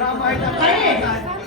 Grabe.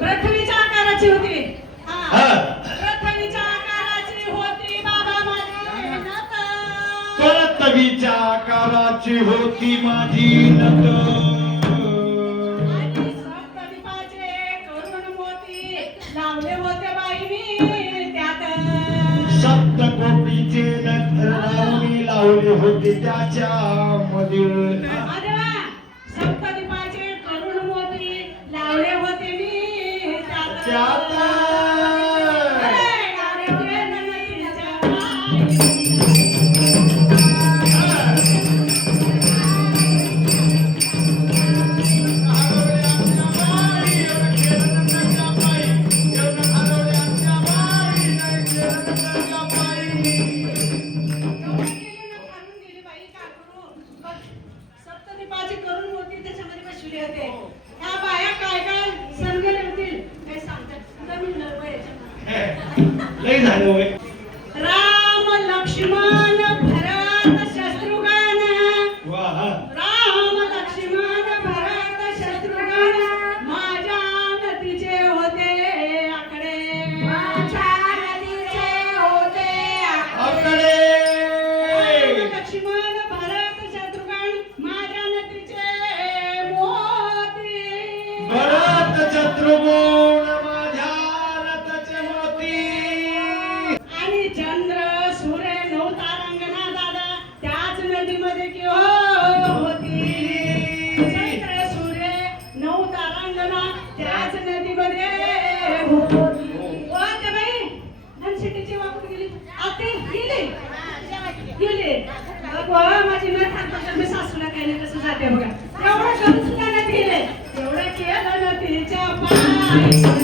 पृथ्वीच्या आकाराची होती. पृथ्वीच्या आकाराची होती बाबा माझी. नत पृथ्वीच्या आकाराची होती माझी होते त्याच्या मधील. त्यात आणि चंद्र सूर्य नऊ तारांगणा दादा त्याच नदीमध्ये कि सूर्य नऊ तारांगणा त्याच नदीमध्ये सिटीची वापरून गेली. आते गेली. गेली. माझी न थांबता मी सासूला काही कसं जाते बघा. एवढं करून सुद्धा Thank you.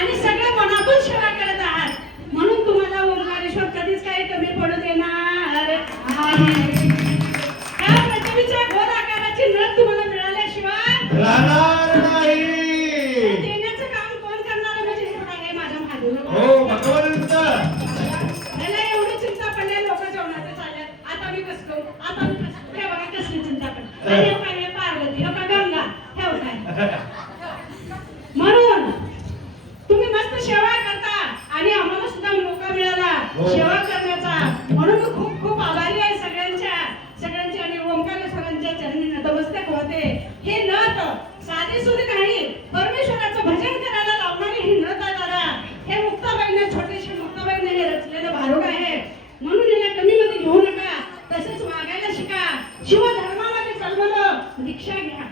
आणि सगळे मनातून सेवा करत आहात. म्हणून तुम्हाला ओंकारेश्वर कधीच काही कमी पडू देणार प्रथमीच्या गोल आकाराची नळ तुम्हाला मिळाल्याशिवाय साधे सुधी नाही. परमेश्वराचं भजन करायला लावणारी ही नथ दादा. हे मुक्ताबाईने छोटेशी मुक्ताबाईने हे रचलेलं भारूड आहे. म्हणून हिला कमी मध्ये घेऊ नका. तसेच वागायला शिका. शिवधर्मामध्ये चालवलं दीक्षा घ्या.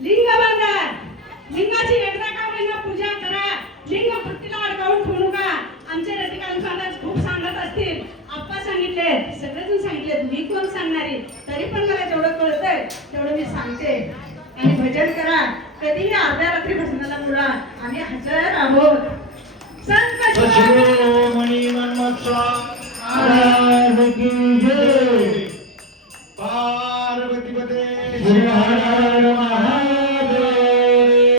लिंग बांधा. लिंगाची एकदा का होईना पूजा करा. लिंग भक्तीला अडकावून ठेवू नका. आमचे रसिकांचा अंदाज खूप सांगत असतील. आप्पा सांगितले सगळेजण सांगितले मी कोण सांगणारी? तरी पण मला जेवढं कळतंय तेवढं मी सांगते. आणि भजन करा. कधीही अर्ध्या रात्री भजनाला बोला आम्ही हजर आहोत. जय. पार्वती पते श्री महाराज.